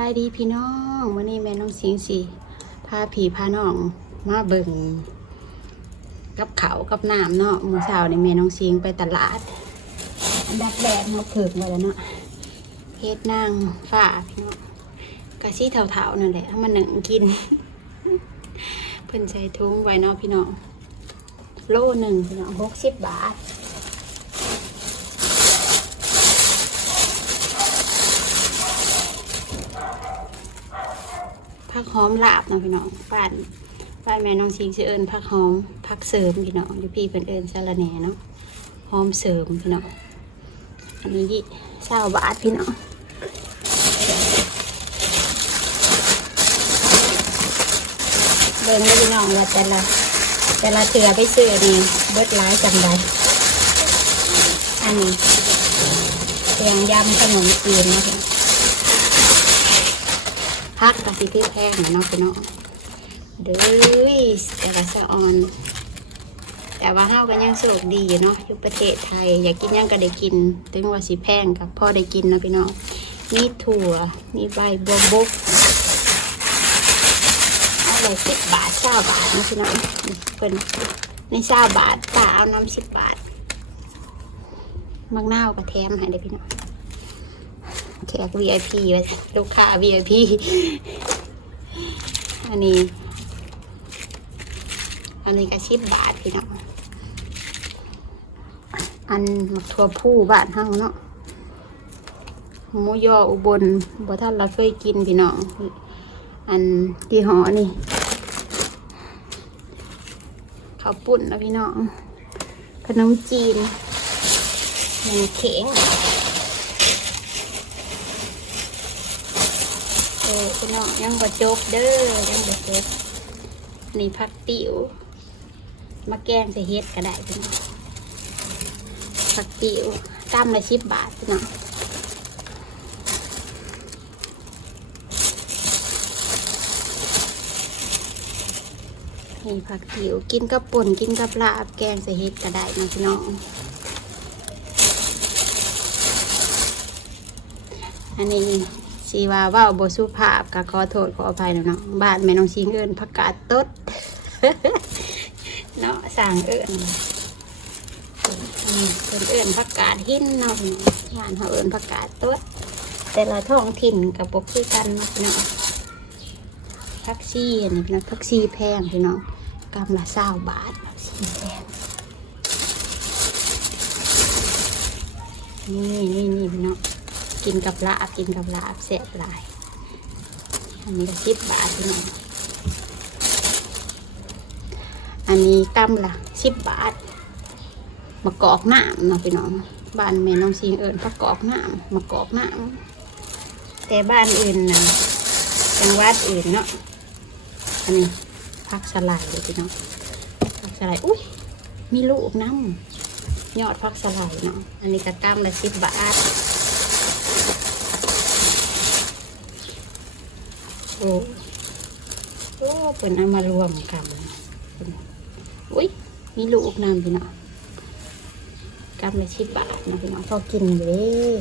ายดีพี่น้องวันนี้แม่น้องสิงสีพาผีพาน้องมาเบิ่งกับเขากับน้ำเนาะมื้อเช้านี่แม่น้องสิงไปตลาด อันดับแรกเนาะเผิกไว้แล้วเนาะเฮ็ดนางฝ้าพี่น้องกะซี่เถาๆนั่นแหละถ้ามันหนึ่งกิน เพิ่นใส่ถุงไว้เนาะพี่น้องโลหนึ่งพี่น้องหกสิบบาท ผักหอมลาบเนาะพี่น้องป้านป้านแม่น้องชิงชื่อเอิญผักหอมผักเสริมพี่น้องอยู่พี่เพิ่นเอิญสะระแหน่เนาะหอมเสริมพี่น้องอันนี้ยี่เศร้าบาทพี่น้องเบิ่งพี่น้องว่าแต่ละแต่ละเตือไปซื้อนี่เบิดร้ายจังใดอันนี้แกงยำขนมจีนนะพี่น้อง พักกับสิที่แพงนะเนาะพี่น้องเด้อแต่ละสะออน แต่ว่าเฮาก็ยังโชคดีอยู่เนาะอยู่ประเทศไทย อยากกินยังก็ได้กิน ถึงว่าสิแพงกับพ่อได้กินเนาะพี่น้องมีถั่วมีใบบัวบกเอาไว้สิบบาทเก้าบาทนะพี่น้องเป็นในเก้าบาทตาเอาน้ำสิบบาทมักนาวก็แถมให้ได้พี่น้อง แขก VIP ไว้ลูกค้า VIP อันนี้ อันนี้ก็ชิบบาทพี่น้องอันมักทั่วผู้บ้านเฮาเนาะหมูยออุบลบ่ท่านเราเคยกินพี่น้องอันที่หอนี่ข้าวปุ่นนะพี่น้องขนมจีนมันเข็ง โอ้พี่น้องยังบ่จบเด้อยังบ่จบนนี่ผักติ๋วมาแกงใส่เฮ็ดก็ได้พี่น้องผักติ๋วกำละสิบบาทพี่น้องนี่ผักติ๋วกินกับป่นกินกับลาบแกงใส่เฮ็ดก็ได้เนาะพี่น้องอันนี้ สีว่าว่าบสุภาพก็ขอโทษขออภัยนะเนาะบ้านแม่น้องชิงเอิญผักกาดตดเนาะสั่งเอิญเป็นเอิญผักกาดหินเนาะพี่น้องบ้านเขาเอิญผักกาดตดแต่ละท้องถิ่นกับปกคือกันเนาะพี่น้องทักซี่อันนี้พี่น้องทักซี่แพงพี่น้องกำละเศร้าบาททักซี่แพงนี่นี่นี่พี่น้อง กินกับลาบกินกับลาบเสร็จหลาย อันนี้ก็สิบบาทพี่น้องอันนี้กำละสิบบาทมะกอกน้ำเนาะพี่น้องบ้านแม่น้องซีเอิญมะกอกน้ำมะกอกน้ำแต่บ้านอื่นนะจังหวัดอื่นเนาะอันนี้ผักสลายเลยพี่น้องผักสลายอุ้ยมีลูกน้ำยอดผักสลายเนาะอันนี้ก็กำละสิบบาท โอ้โอ้เป็นเอามารวมกันอุ้ยมีลูกน้ำพี่น้องกำละสิบบาทนะพี่น้องพอกินเลย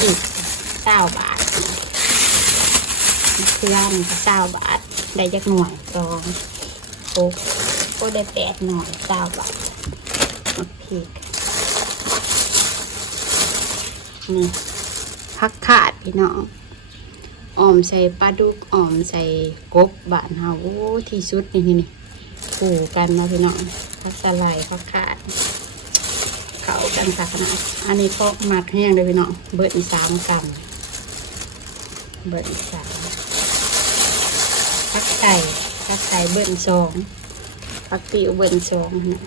อีกเก้าบาทเครื่องเก้าบาท ได้จักหน่วยกองโอ้ก็ได้แปดหน่วยเก้าบาทมาพริกนี่ ผักขาดพี่น้องออมใส่ปลาดุกออมใส่กบบ้านเฮาโอ้ที่สุดนี่นี่นี่ปูกันเนาะพี่น้องผักสไลด์ผักขาดเขากันค่ะขนาดอันนี้ก็หมักแห้งเลยพี่น้องเบิดอีสามกรัมเบิดอีสามผักไก่ผักไก่เบิดสองผักติ๋วเบิดสองนะ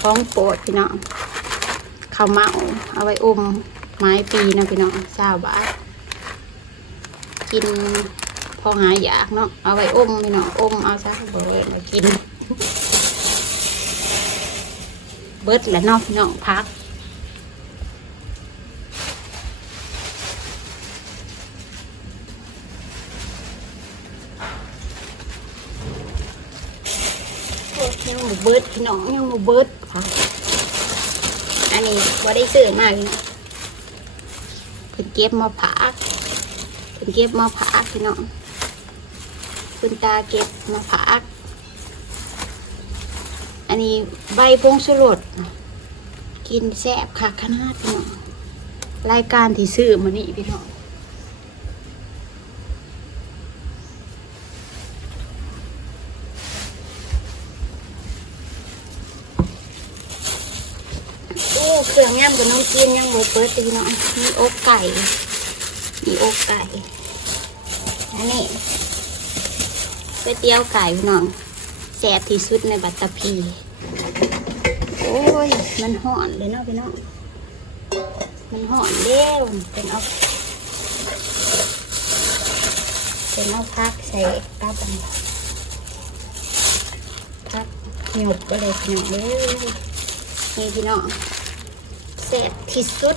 ของโปรดพี่น้อง ข้าวเมาเอาไว้อมไม้ปีนะพี่น้องเศร้าบาทกินพอหายอยากเนาะเอาไว้อมพี่น้องอมเอาซะเบิดมากิน เบิดแล้วเนาะพี่น้องพักยยังบ่เบิดพี่น้องยังบ่เบิดพัก อันนี้บ่ได้ซื้อมากเพิ่นเก็บมาผักเพิ่นเก็บมาผักพี่น้องคุณตาเก็บมาผักอันนี้ใบพงสุรดกินแซ่บค่ะขนาดพี่น้องรายการที่ซื้อมานี่พี่น้องโอ้เครื่องย่ำกับน้องกินยังโม เปิดตีน้องมีอกไก่ มีอกไก่ อันนี้ก๋วยเตี๋ยวไก่พี่น้องแซ่บที่สุดในบัตตภีโอ้ย มันห่อนเลยเนาะพี่น้อง มันห่อนเร็วเป็นเอาเป็นเอาพักใส่กับอันพักหยุบก็เลยพี่น้งเลยนี่พี่น้อง ซ่บที่สุด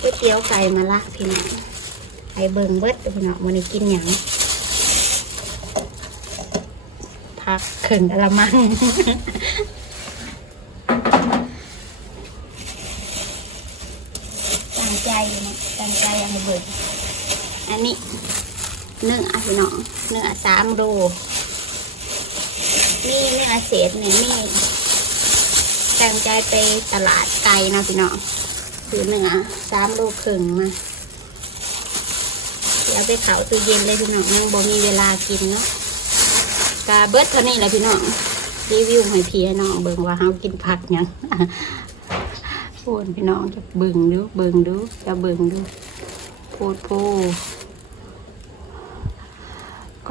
ก๋วยเตี๋ยวไก่มาละพี่น้องไอเบิงเบิดเด้อพี่น้องมันนี้กินหยังพักเข่งกะละมังตั้งใจนะตั้งใจเอาให้เบิดอันนี้เนื้อพี่น้องเนื้อสามโลนี่เนื้อเศษเนี่ยนี่ ตั้งใจไปตลาดไกลนะพี่น้องคือเนื้อสามโลครึ่งมาแล้วไปเขาตู้เย็นเลยพี่น้องยังบ่มีเวลากินเนาะกาเบิร์ดเท่านี้แหละพี่น้องรีวิวให้พี่ให้น้องเบิ่งว่าเฮากินผักยังโอนพี่น้องจะเบิ่งดูเบิ่งดูจะเบิ่งดูโพดโพ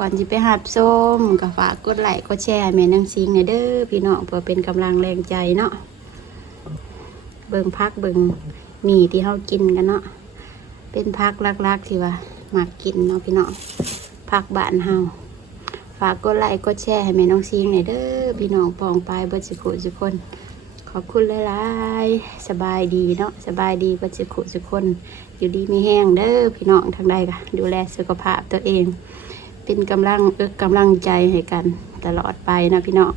ก่อนจะไปหับส้มก็ฝากกดไลค์กดแชร์แม่นังซิงในเด้อพี่น้องเพื่อเป็นกำลังแรงใจเนาะเบิ่งพักเบิ่งมีที่เฮากินกันเนาะเป็นพักลักๆที่ว่ามักกินเนาะพี่น้องพักบ้านเฮาฝากกดไลค์กดแชร์ให้แม่น้องซิงในเด้อพี่น้องปองปลายเบิดสิคุสิคน ขอบคุณหลายๆสบายดีเนาะสบายดีก็จะขุสุกคน อยู่ดีมีแห้งเด้อพี่น้องทางใดก็ดูแลสุขภาพตัวเอง เป็นกำลังเอิกกำลังใจให้กัน ตลอดไปนะพี่น้อง